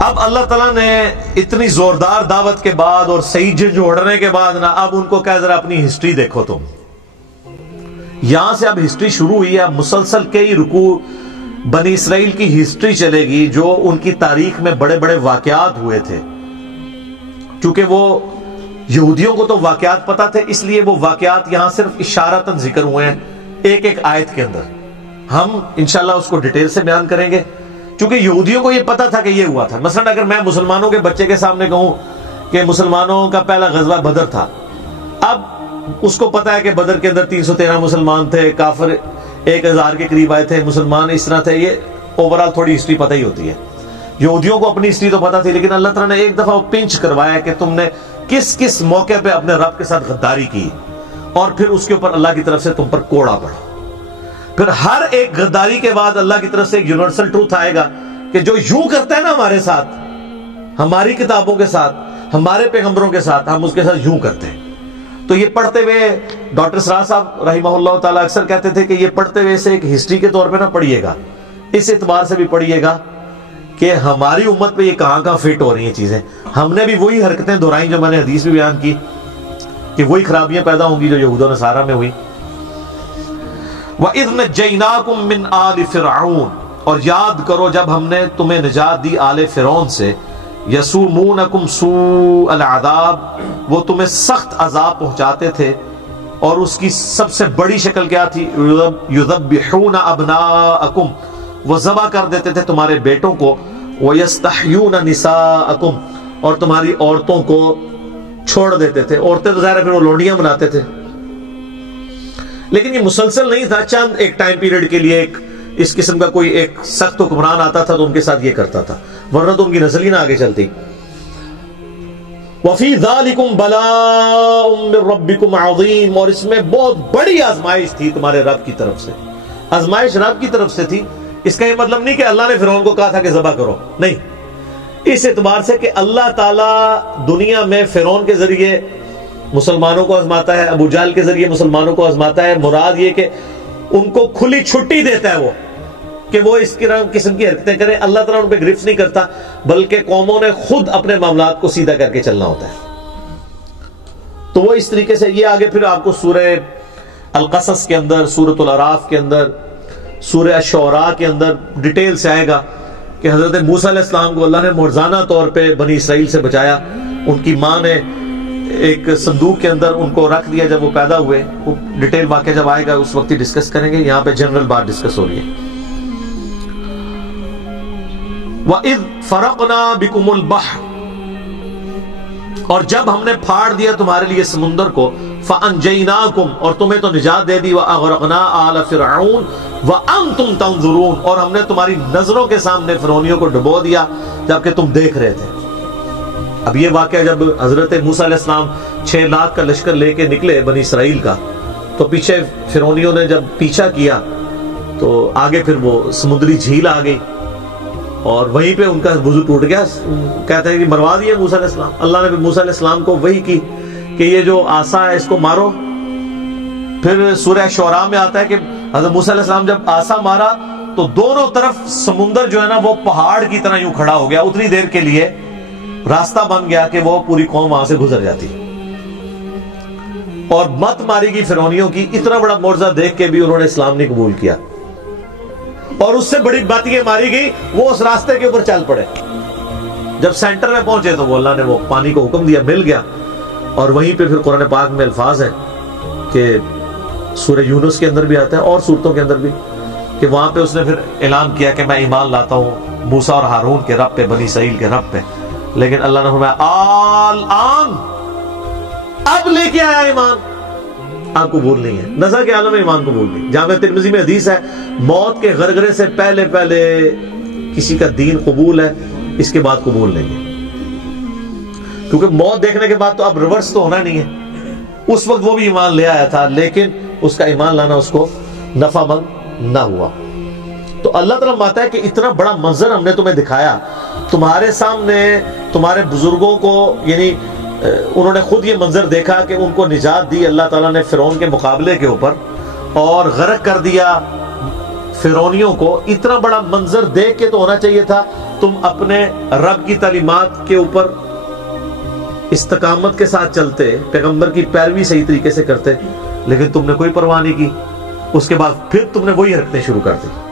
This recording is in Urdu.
اب اللہ تعالیٰ نے اتنی زوردار دعوت کے بعد اور صحیح جوڑنے کے بعد نا اب ان کو کہا ذرا اپنی ہسٹری دیکھو تم. یہاں سے اب ہسٹری شروع ہوئی ہے. مسلسل کئی رکوع بنی اسرائیل کی ہسٹری چلے گی جو ان کی تاریخ میں بڑے بڑے واقعات ہوئے تھے. چونکہ وہ یہودیوں کو تو واقعات پتا تھے اس لیے وہ واقعات یہاں صرف اشارتاً ذکر ہوئے ہیں ایک ایک آیت کے اندر. ہم انشاءاللہ اس کو ڈیٹیل سے بیان کریں گے چونکہ یہودیوں کو یہ پتا تھا کہ یہ ہوا تھا. مثلا اگر میں مسلمانوں کے بچے کے سامنے کہوں کہ مسلمانوں کا پہلا غزوہ بدر تھا, اب اس کو پتا ہے کہ بدر کے اندر 313 مسلمان تھے, کافر 1000 کے قریب آئے تھے, مسلمان اس طرح تھے. یہ اوورال تھوڑی ہسٹری پتہ ہی ہوتی ہے. یہودیوں کو اپنی ہسٹری تو پتا تھی لیکن اللہ تعالیٰ نے ایک دفعہ پنچ کروایا کہ تم نے کس کس موقع پہ اپنے رب کے ساتھ غداری کی اور پھر اس کے اوپر اللہ کی طرف سے تم پر کوڑا پڑا. پھر ہر ایک غداری کے بعد اللہ کی طرف سے ایک یونیورسل ٹروتھ آئے گا کہ جو یوں کرتا ہے نا ہمارے ساتھ, ہماری کتابوں کے ساتھ, ہمارے پیغمبروں کے ساتھ, ہم اس کے ساتھ یوں کرتے ہیں. تو یہ پڑھتے ہوئے ڈاکٹر سراج صاحب رحمہ اللہ تعالیٰ اکثر کہتے تھے کہ یہ پڑھتے ہوئے سے ایک ہسٹری کے طور پہ نہ پڑھیے گا, اس اعتبار سے بھی پڑھیے گا کہ ہماری امت پہ یہ کہاں کہاں فٹ ہو رہی ہیں چیزیں. ہم نے بھی وہی حرکتیں دہرائیں جو میں نے حدیث بھی بیان کی کہ وہی خرابیاں پیدا ہوں گی جو یہود و نصارہ میں ہوئی. وَإِذْ نَجَّيْنَاكُمْ مِنْ آلِ فِرْعَوْنَ, اور یاد کرو جب ہم نے تمہیں نجات دی آل فرعون سے. یسومونکم سوء العذاب, وہ تمہیں سخت عذاب پہنچاتے تھے اور اس کی سب سے بڑی شکل کیا تھی؟ یذبحون ابناءکم, وہ ذبح کر دیتے تھے تمہارے بیٹوں کو. ویستحیون نساءکم, اور تمہاری عورتوں کو چھوڑ دیتے تھے. عورتیں تو ظاہر پھر وہ لونڈیاں بناتے تھے لیکن یہ مسلسل نہیں تھا, چند ایک ٹائم پیریڈ کے لیے ایک اس قسم کا کوئی ایک سخت حکمران آتا تھا تو ان کے ساتھ یہ کرتا تھا, ورنہ تو ان کی نسل ہی نہ آگے چلتی. وَفِي ذَلِكُمْ بَلَاءٌ مِّن رَبِّكُمْ عَظِيمٌ, اور اس میں بہت بڑی آزمائش تھی تمہارے رب کی طرف سے. آزمائش رب کی طرف سے تھی. اس کا یہ مطلب نہیں کہ اللہ نے فرعون کو کہا تھا کہ ذبح کرو, نہیں, اس اعتبار سے کہ اللہ تعالیٰ دنیا میں فرعون کے ذریعے مسلمانوں کو آزماتا ہے, ابو جہل کے ذریعے مسلمانوں کو آزماتا ہے. مراد یہ کہ ان کو کھلی چھٹی دیتا ہے وہ کہ وہ اس قسم کی حرکتیں کریں. اللہ تعالیٰ ان پہ گرفت نہیں کرتا بلکہ قوموں نے خود اپنے معاملات کو سیدھا کر کے چلنا ہوتا ہے. تو وہ اس طریقے سے یہ آگے پھر آپ کو سورہ القصص کے اندر, سورۃ الاعراف کے اندر, سورہ الشعراء کے اندر ڈیٹیل سے آئے گا کہ حضرت موسیٰ علیہ السلام کو اللہ نے معجزانہ طور پہ بنی اسرائیل سے بچایا. ان کی ماں نے ایک صندوق کے اندر ان کو رکھ دیا جب وہ پیدا ہوئے. وہ ڈیٹیل واقعہ جب آئے گا اس وقت ہی ڈسکس کریں گے, یہاں پہ جنرل بات ڈسکس ہو رہی ہے. وَإِذْ فَرَقْنَا بِكُمُ الْبَحْرَ, اور جب ہم نے پھاڑ دیا تمہارے لیے سمندر کو. فَأَنْجَيْنَاكُمْ, اور تمہیں تو نجات دے دی. وَأَغْرَقْنَا آلَ فِرْعَوْنَ وَأَنْتُمْ تَنْظُرُونَ, اور ہم نے تمہاری نظروں کے سامنے فرعونیوں کو ڈبو دیا جبکہ تم دیکھ رہے تھے. اب یہ واقعہ جب حضرت موسیٰ علیہ السلام 6 لاکھ کا لشکر لے کے نکلے بنی اسرائیل کا, تو پیچھے فرعونیوں نے جب پیچھا کیا تو آگے پھر وہ سمندری جھیل آ گئی اور وہیں پہ ان کا وضو ٹوٹ گیا. کہتے ہیں کہ مروا دیا موسیٰ علیہ السلام. اللہ نے موسیٰ علیہ السلام کو وحی کی کہ یہ جو عصا ہے اس کو مارو. پھر سورہ شعراء میں آتا ہے کہ حضرت موسیٰ علیہ السلام جب عصا مارا تو دونوں طرف سمندر جو ہے نا وہ پہاڑ کی طرح یوں کھڑا ہو گیا. اتنی دیر کے لیے راستہ بن گیا کہ وہ پوری قوم وہاں سے گزر جاتی اور مت ماری گئی فرعونیوں کی. اتنا بڑا معجزہ دیکھ کے بھی انہوں نے اسلام نہیں قبول کیا اور اس سے بڑی بات یہ ماری گئی وہ اس راستے کے اوپر چل پڑے. جب سینٹر میں پہنچے تو وہ اللہ نے وہ پانی کو حکم دیا, مل گیا. اور وہیں پہ پھر قرآن پاک میں الفاظ ہیں کہ سورہ یونس کے اندر بھی آتا ہے اور سورتوں کے اندر بھی کہ وہاں پہ اس نے پھر اعلان کیا کہ میں ایمان لاتا ہوں موسیٰ اور ہارون کے رب پہ, بنی اسرائیل کے رب پہ. لیکن اللہ نے فرمایا آن, اب لے کے آیا ایمان, آپ قبول نہیں ہے. نزع کے عالم میں ایمان قبول نہیں. جامع ترمذی میں حدیث ہے موت کے غرغرے سے پہلے پہلے کسی کا دین قبول ہے, اس کے بعد قبول نہیں ہے. کیونکہ موت دیکھنے کے بعد تو اب ریورس تو ہونا نہیں ہے. اس وقت وہ بھی ایمان لے آیا تھا لیکن اس کا ایمان لانا اس کو نفع مند نہ ہوا. تو اللہ تعالیٰ ماتا ہے کہ اتنا بڑا منظر ہم نے تمہیں دکھایا تمہارے سامنے, تمہارے بزرگوں کو, یعنی انہوں نے خود یہ منظر دیکھا کہ ان کو نجات دی اللہ تعالیٰ نے فرعون کے مقابلے کے اوپر اور غرق کر دیا فرعونیوں کو. اتنا بڑا منظر دیکھ کے تو ہونا چاہیے تھا تم اپنے رب کی تعلیمات کے اوپر استقامت کے ساتھ چلتے، پیغمبر کی پیروی صحیح طریقے سے کرتے، لیکن تم نے کوئی پرواہ نہیں کی، اس کے بعد پھر تم نے وہی حرکتیں شروع کر دی۔